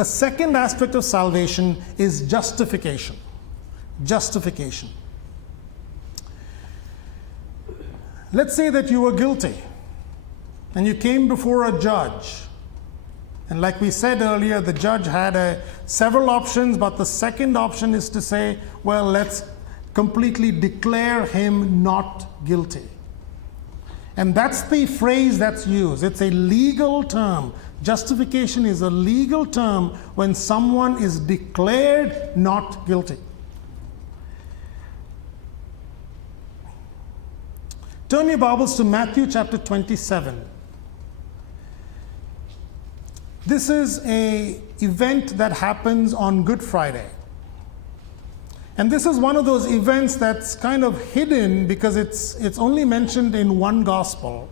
a second aspect of salvation is justification. Justification. Let's say that you were guilty and you came before a judge. And like we said earlier, the judge had several options, but the second option is to say, well, let's completely declare him not guilty. And that's the phrase that's used. It's a legal term. Justification is a legal term when someone is declared not guilty. Turn your Bibles to Matthew chapter 27. This is an event that happens on Good Friday. And this is one of those events that's kind of hidden because it's only mentioned in one gospel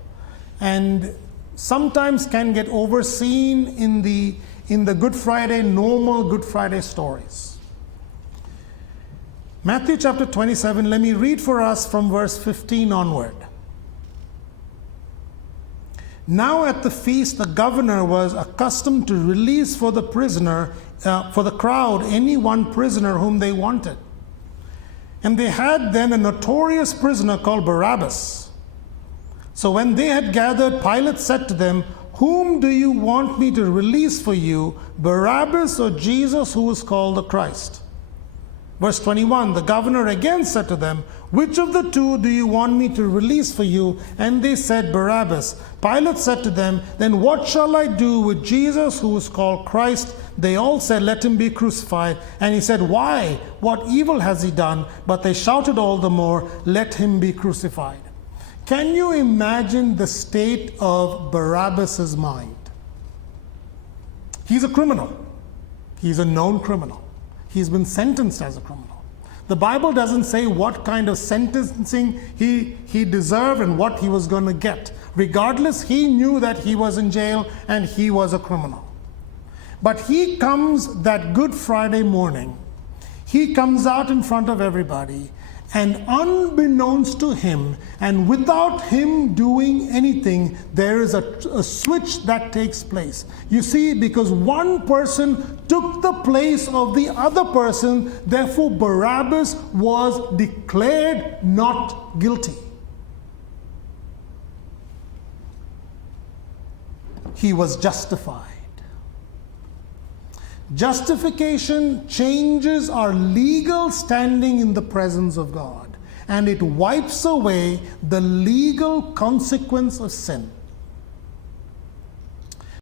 and sometimes can get overseen in the Good Friday, normal Good Friday stories. Matthew chapter 27, let me read for us from verse 15 onward. Now at the feast, the governor was accustomed to release for the crowd, any one prisoner whom they wanted. And they had then a notorious prisoner called Barabbas. So when they had gathered, Pilate said to them, "Whom do you want me to release for you, Barabbas or Jesus who is called the Christ?" Verse 21, the governor again said to them, "Which of the two do you want me to release for you?" And they said, "Barabbas." Pilate said to them, "Then what shall I do with Jesus who is called Christ?" They all said, "Let him be crucified." And he said, "Why? What evil has he done?" But they shouted all the more, "Let him be crucified." Can you imagine the state of Barabbas' mind? He's a criminal. He's a known criminal. He's been sentenced as a criminal. The Bible doesn't say what kind of sentencing he deserved and what he was going to get. Regardless, he knew that he was in jail and he was a criminal. But he comes that Good Friday morning, he comes out in front of everybody, and unbeknownst to him, and without him doing anything, there is a switch that takes place. You see, because one person took the place of the other person, therefore Barabbas was declared not guilty. He was justified. Justification changes our legal standing in the presence of God, and it wipes away the legal consequence of sin.